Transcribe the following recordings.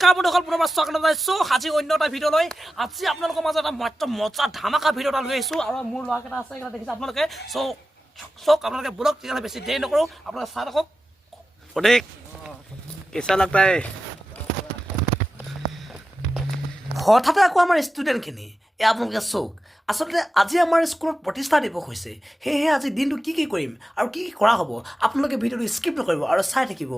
নমস্কাৰ বন্ধুসকল, পুনৰবাৰ স্বাগতম জনাইছোঁ আজি অন্য এটা ভিডিঅ'লৈ। আজি আপোনালোকৰ মাজত এটা মাত্ৰ মজা ধামাকা ভিডিঅ' এটা লৈ আহিছোঁ আৰু মোৰ ল'ৰাকেইটা আছে, এইকেইটা দেখিছে আপোনালোকে। চাওক আপোনালোকে বলক, তেতিয়াহ'লে বেছি দেৰি নকৰোঁ, আপোনালোকে চাই থাকক। অধিক কেঁচা লাগতা হঠাতে আকৌ আমাৰ ষ্টুডেণ্টখিনি আপোনালোকে চাওক। আচলতে আজি আমাৰ স্কুলত প্ৰতিষ্ঠা দিৱস হৈছে, সেয়েহে আজি দিনটো কি কৰিম আৰু কি কৰা হ'ব আপোনালোকে ভিডিঅ'টো স্কিপ নকৰিব আৰু চাই থাকিব।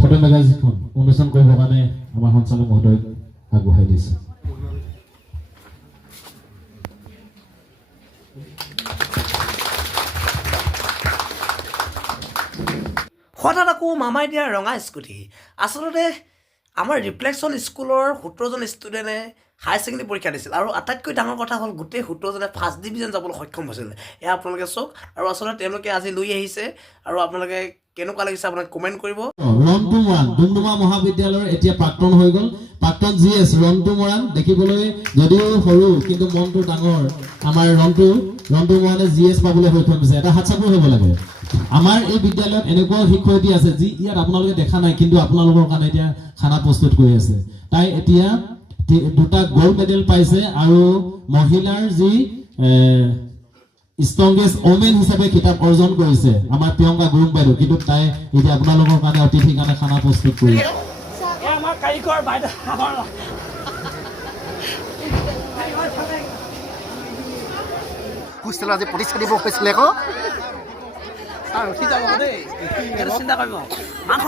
ফটো মেগাজিনখন উন্মোচন কৰিবৰ কাৰণে আমাৰ সঞ্চালক মহোদয়ক আগবঢ়াই দিছে। হঠাৎ আকৌ মামাই দিয়া ৰঙা স্কুটি। আচলতে আমাৰ ৰিফ্লেকশ্যন স্কুলৰ 17জন ষ্টুডেণ্টে হায়াৰ ছেকেণ্ডেৰী পৰীক্ষা দিছিল আৰু আটাইতকৈ ডাঙৰ কথা হ'ল গোটেই 17জনে ফাৰ্ষ্ট ডিভিজন যাবলৈ সক্ষম হৈছিল। এয়া আপোনালোকে চাওক। আৰু আচলতে তেওঁলোকে আজি লৈ আহিছে আৰু আপোনালোকে কেনেকুৱা লাগিছে আপোনাক কমেণ্ট কৰিব। ৰন্টু মৰাণ ডুমডুমা মহাবিদ্যালয়ৰ এতিয়া প্ৰাক্তন হৈ গ'ল, প্ৰাক্তন GS ৰন্টু মৰাণ। দেখিবলৈ যদিও সৰু কিন্তু মনটো ডাঙৰ। আমাৰ ৰন্টু মৰাণে GS পাবলৈ সক্ষম হৈছে। এটা হাত চাপৰ হ'ব লাগে। আমাৰ এই বিদ্যালয়ত এনেকুৱা শিক্ষয়িত্ৰী আছে যি ইয়াত আপোনালোকে দেখা নাই, কিন্তু আপোনালোকৰ কাৰণে এতিয়া খানা প্ৰস্তুত কৰি আছে। তাই এতিয়া 2টা গ'ল্ড মেডেল পাইছে আৰু মহিলাৰ যি ষ্ট্ৰংগেষ্ট ওমেন হিচাপে কিতাপ অৰ্জন কৰিছে আমাৰ প্ৰিয়ংকা গুৰুং বাইদেউ। কিন্তু তাই এতিয়া আপোনালোকৰ কাৰণে অতিথিৰ কাৰণে খানা প্ৰস্তুত কৰি আমাৰ কাৰিকৰ বাইদেউ হোষ্টেলত আজি প্ৰতিষ্ঠা দিৱস হৈছিলে আকৌ। চিন্তা কৰিব মাংস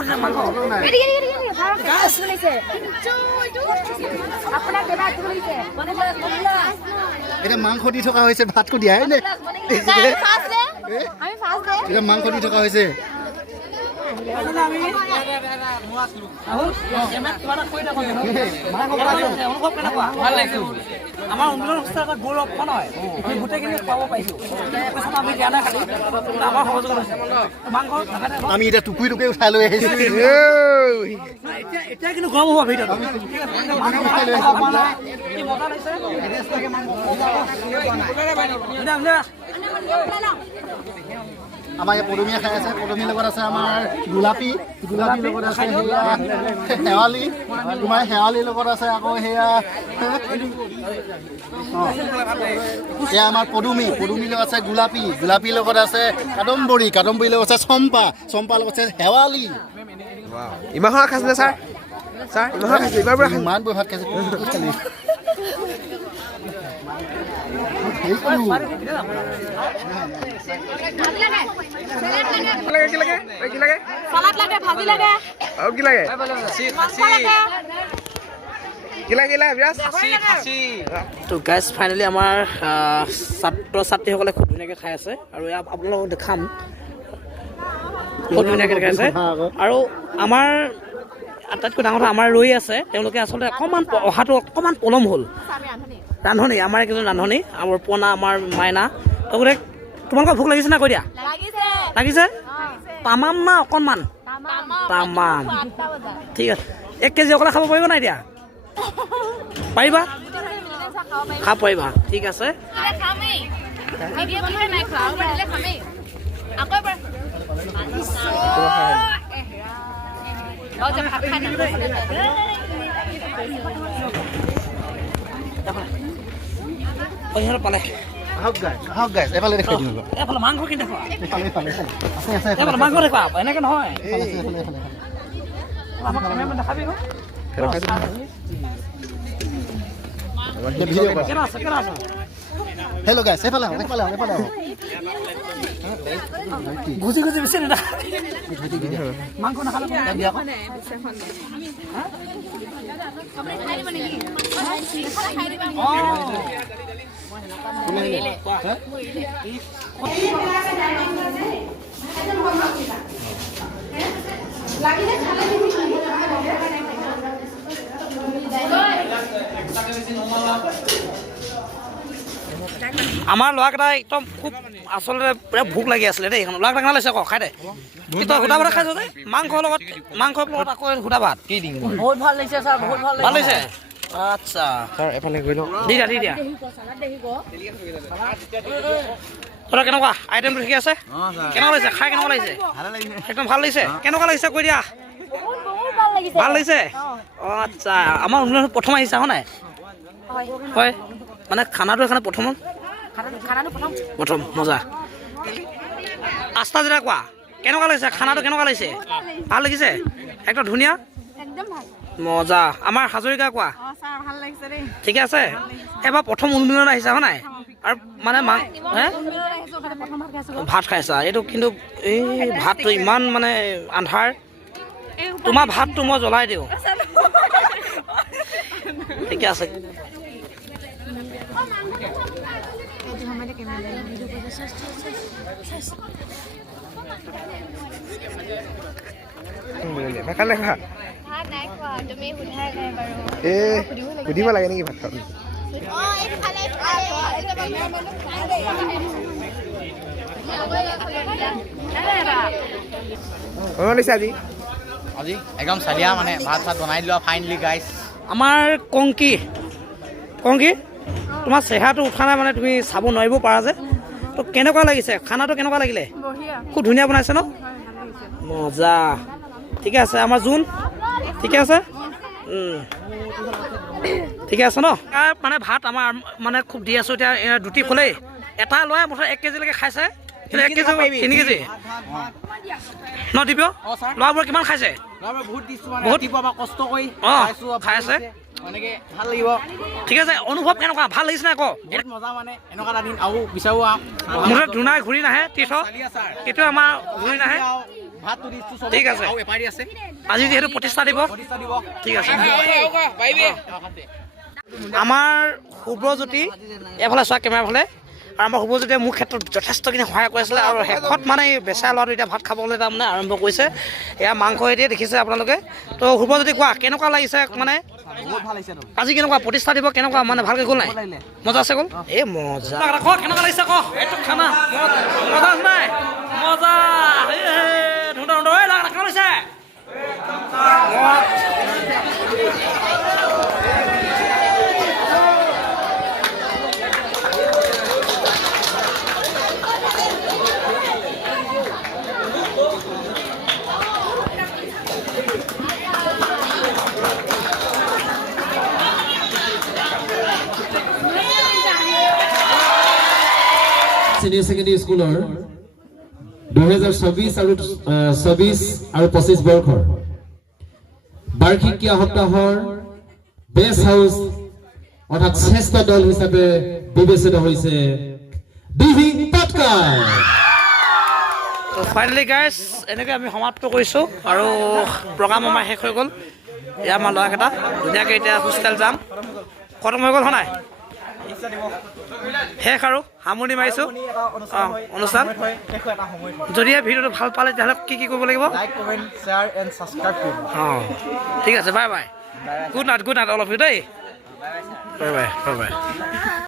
এতিয়া মাংস দি থকা হৈছে, ভাতটো দিয়াই নে? এতিয়া মাংস দি থকা হৈছে। আমাৰ অনুদান এটা গৌৰৱ নহয়, গোটেইখিনি খুৱাব পাৰিছোঁ। আমি দিয়া নাই খালি আমাৰ সহযোগ হৈছে মাংস। আমি এতিয়া টুকুৰি উঠাই লৈ আহিছোঁ। এতিয়া কিন্তু খুৱাব হ'ব ভিতৰত। আমাৰ ইয়াত পদুমীয়া খাই আছে। পদুমীৰ লগত আছে আমাৰ গোলাপীৰ লগত আছে শেৱালি, তোমাৰ শেৱালিৰ লগত আছে আকৌ সেয়া এয়া আমাৰ পদুমীৰ লগত আছে গোলাপীৰ লগত আছে কাদম্বৰীৰ লগত আছে চম্পাৰ লগত আছে শেৱালি। ইমান সময় খাইছিলে ছাৰ ইমান সময় খাইছে, ইমান বৈ ভাত খাইছে। তো গাইজ ফাইনেলি আমাৰ ছাত্ৰ ছাত্ৰীসকলে খুব ধুনীয়াকৈ খাই আছে আৰু আপোনালোকক দেখাম খুব ধুনীয়াকৈ দেখাইছে। আৰু আমাৰ আটাইতকৈ ডাঙৰ কথা আমাৰ ৰৈ আছে, তেওঁলোকে আচলতে অহাটো অকণমান পলম হ'ল। ৰান্ধনি আমাৰ একেজন ৰান্ধনি, আমাৰ পুৰণা আমাৰ মাইনা। লগতে তোমালোকৰ ভোক লাগিছে না? কৈ দিয়া। লাগিছে তামাম না অকণমান? তামাম। ঠিক আছে, 1 কেজি অকলে খাব পাৰিব নাই? এতিয়া পাৰিবা? খাব পাৰিবা, ঠিক আছে। পালে আহক গাইছ এফালে দেখাই দিওঁ এইফালে মাংস কিনে খোৱা এইফালে আছে আছে এইফালে মাংস দেখুৱা এনেকে নহয় এইফালে আমাক কেমেৰামেন দেখাবি ন কেনা আছে হেল্ল' গাইছ এইফালে আহক এইফালে আহক গুচি বেছি নেদা মাংস নাখালে আমাৰ ল'ৰাকেইটা একদম খুব আচলতে ভোক লাগি আছিলে দেই ল'ৰাকেইটা কেনে লাগিছে আকৌ খাই দে কি তই সুদা ভাত খাইছ যে মাংসৰ লগত আকৌ সুদা ভাত বহুত ভাল লাগিছে ছাৰ বহুত ভাল লাগিছে আচ্ছা ছাৰ এফালে গৈ লওঁ দি দিয়া তই কেনেকুৱা আইটেমটো ঠিকে আছে কেনেকুৱা লাগিছে খাই কেনেকুৱা লাগিছে একদম ভাল লাগিছে কেনেকুৱা লাগিছে কৈ দিয়া ভাল লাগিছে অঁ আচ্ছা আমাৰ অনুষ্ঠানত প্ৰথম আহিছা হয় নাই হয় মানে খানাটো এখানে প্ৰথম মজা আস্তা যেটা কোৱা কেনেকুৱা লাগিছে খানাটো কেনেকুৱা লাগিছে ভাল লাগিছে একদম ধুনীয়া মজা আমাৰ হাজৰিকা কোৱা ঠিকে আছে এবাৰ প্ৰথম উন্মিলন আহিছা হয় নাই আৰু মানে ভাত খাইছা এইটো কিন্তু এই ভাতটো ইমান মানে আন্ধাৰ তোমাৰ ভাতটো মই জ্বলাই দিওঁ ঠিকে আছে নাখালে খা সুধিব লাগে নেকি ভাত খাব আজি একদম চালিয়া মানে ভাত চাত বনাই দিলোঁ ফাইনেলি গাইছ আমাৰ কংকি তোমাৰ চেহেৰাটো উঠা নাই মানে তুমি চাব নোৱাৰিব পাৰা যে তো কেনেকুৱা লাগিছে খানাটো কেনেকুৱা লাগিলে খুব ধুনীয়া বনাইছে ন মজা ঠিকে আছে আমাৰ জোন ঠিকে আছে ঠিকে আছে ন মানে ভাত আমাৰ মানে খুব দি আছোঁ এতিয়া দুটি খোলেই এটা ল'ৰাই মুঠতে 1 কেজিলৈকে খাইছে 1 কেজি 3 কেজি ন দিব ল'ৰাবোৰে কিমান খাইছে বহুত কষ্ট কৰি খাই আছে এনেকৈ ভাল লাগিব ঠিক আছে অনুভৱ কেনেকুৱা ভাল লাগিছে নাই আকৌ বহুত মজা মানে এনেকুৱা এটা দিন আৰু বিচাৰোঁ মুঠতে ধুনাই ঘূৰি নাহে তীৰ্থ এইটো আমাৰ ঘূৰি নাহে ভাতটো দিছোঁ ঠিক আছে এপাৰি আছে আজি যিহেতু প্ৰতিষ্ঠা দিব দিব ঠিক আছে আমাৰ শুভ্ৰজ্যোতি এফালে চোৱা কেমেৰা ফালে আৰু আমাৰ শুভ্ৰজ্যোতিয়ে মোৰ ক্ষেত্ৰত যথেষ্টখিনি সহায় কৰিছিলে আৰু শেষত মানে এই বেচা ল'ৰাটো এতিয়া ভাত খাবলৈ তাৰমানে আৰম্ভ কৰিছে এয়া মাংস এতিয়া দেখিছে আপোনালোকে তো শুভ্ৰজ্যোতি কোৱা কেনেকুৱা লাগিছে মানে আজি কেনেকুৱা প্ৰতিষ্ঠা দিব কেনেকুৱা মানে ভালকৈ গ'ল নাই মজা আছে গ'ল এই মজা কেনেকুৱা লাগিছে আকৌ এইটো খানা মজা আছে নাই মজা কেনেকুৱা লাগিছে সিনিয়ৰ সেকেন্ডাৰী স্কুলৰ 2024 আৰু 25 বৰ্ষৰ বাৰ্ষিক ক্ৰীড়া সপ্তাহৰ বেষ্ট হাউচ অৰ্থাৎ শ্ৰেষ্ঠ দল হিচাপে বিবেচিত হৈছে দিহিং পাটকাই ফাইনেলি গাইজ এনেকৈ আমি সমাপ্ত কৰিছোঁ আৰু প্ৰগ্ৰাম আমাৰ শেষ হৈ গ'ল এয়া আমাৰ ল'ৰাকেইটা ধুনীয়াকৈ এতিয়া হোষ্টেল যাম খতম হৈ গ'ল হয় নাই শেষ আৰু সামৰণি মাৰিছোঁ অঁ অনুষ্ঠান যদিহে ভিডিঅ'টো ভাল পালে তেতিয়াহ'লে কি কৰিব লাগিব like comment share and subscribe কৰিব অঁ ঠিক আছে bye bye good night all of you দেই বাই বাই